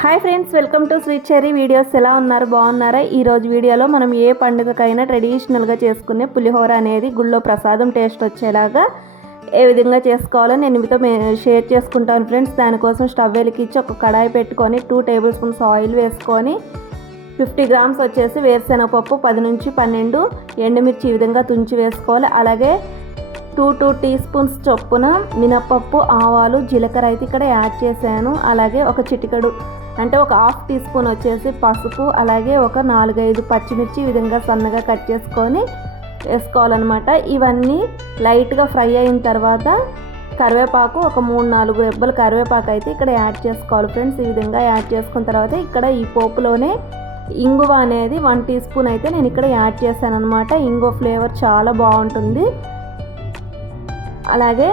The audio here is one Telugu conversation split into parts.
Hi friends welcome to sweet cherry videos. ఎలా ఉన్నారు? బాగున్నారా? ఈరోజు వీడియోలో మనం ఏ పండుగకైనా ట్రెడిషనల్గా చేసుకునే పులిహోర అనేది గుళ్ళో ప్రసాదం టేస్ట్ వచ్చేలాగా ఏ విధంగా చేసుకోవాలో నేను మీతో షేర్ చేసుకుంటాను ఫ్రెండ్స్. దానికోసం స్టవ్ వెలికిచ్చి ఒక కడాయి పెట్టుకొని టూ టేబుల్ స్పూన్స్ ఆయిల్ వేసుకొని ఫిఫ్టీ గ్రామ్స్ వచ్చేసి వేరుశెనగపప్పు పది నుంచి పన్నెండు ఎండుమిర్చి ఈ విధంగా తుంచి వేసుకోవాలి. అలాగే టూ టూ టీ స్పూన్స్ చొప్పున మినపప్పు ఆవాలు జీలకర్ర అయితే ఇక్కడ యాడ్ చేశాను. అలాగే ఒక చిటికెడు అంటే ఒక హాఫ్ టీ స్పూన్ వచ్చేసి పసుపు అలాగే ఒక నాలుగైదు పచ్చిమిర్చి ఈ విధంగా సన్నగా కట్ చేసుకొని వేసుకోవాలన్నమాట. ఇవన్నీ లైట్గా ఫ్రై అయిన తర్వాత కరివేపాకు ఒక మూడు నాలుగు రెబ్బలు కరివేపాకు అయితే ఇక్కడ యాడ్ చేసుకోవాలి ఫ్రెండ్స్. ఈ విధంగా యాడ్ చేసుకున్న తర్వాత ఇక్కడ ఈ పోపులోనే ఇంగువ అనేది వన్ టీ స్పూన్ అయితే నేను ఇక్కడ యాడ్ చేశాను అనమాట ఇంగువ ఫ్లేవర్ చాలా బాగుంటుంది. అలాగే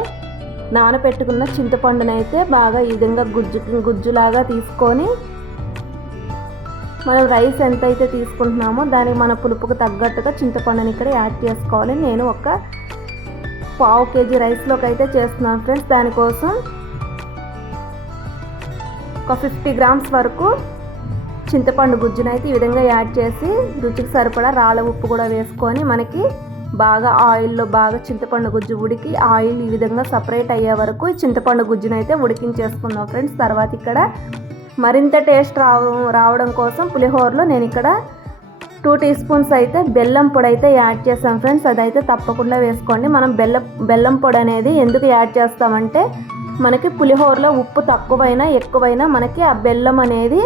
నానబెట్టుకున్న చింతపండునైతే బాగా ఈ విధంగా గుజ్జు గుజ్జులాగా తీసుకొని మనం రైస్ ఎంత అయితే తీసుకుంటున్నామో దానికి మన పులుపుకు తగ్గట్టుగా చింతపండుని ఇక్కడ యాడ్ చేసుకోవాలి. నేను ఒక పావు కేజీ రైస్లోకి అయితే చేస్తున్నాను ఫ్రెండ్స్. దానికోసం ఒక ఫిఫ్టీ గ్రామ్స్ వరకు చింతపండు గుజ్జునైతే ఈ విధంగా యాడ్ చేసి రుచికి సరిపడా రాళ్ళ ఉప్పు కూడా వేసుకొని మనకి బాగా ఆయిల్లో బాగా చింతపండు గుజ్జు ఉడికి ఆయిల్ ఈ విధంగా సపరేట్ అయ్యే వరకు చింతపండు చింతపండు గుజ్జునైతే ఉడికించేసుకుందాం ఫ్రెండ్స్. తర్వాత ఇక్కడ మరింత టేస్ట్ రావ రావడం కోసం పులిహోరలో నేను ఇక్కడ టూ టీ స్పూన్స్ అయితే బెల్లం పొడి అయితే యాడ్ చేస్తాం ఫ్రెండ్స్. అదైతే తప్పకుండా వేసుకోండి. మనం బెల్లం బెల్లం పొడి అనేది ఎందుకు యాడ్ చేస్తామంటే మనకి పులిహోరలో ఉప్పు తక్కువైనా ఎక్కువైనా మనకి ఆ బెల్లం అనేది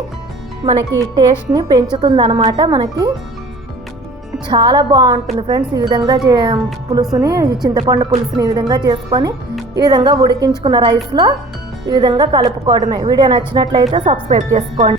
మనకి టేస్ట్ని పెంచుతుంది అనమాట మనకి చాలా బాగుంటుంది ఫ్రెండ్స్. ఈ విధంగా చే పులుసుని చింతపండు పులుసుని ఈ విధంగా చేసుకొని ఈ విధంగా ఉడికించుకున్న రైస్లో ఈ విధంగా కలుపుకోవడమే. వీడియో నచ్చినట్లయితే సబ్స్క్రైబ్ చేసుకోండి.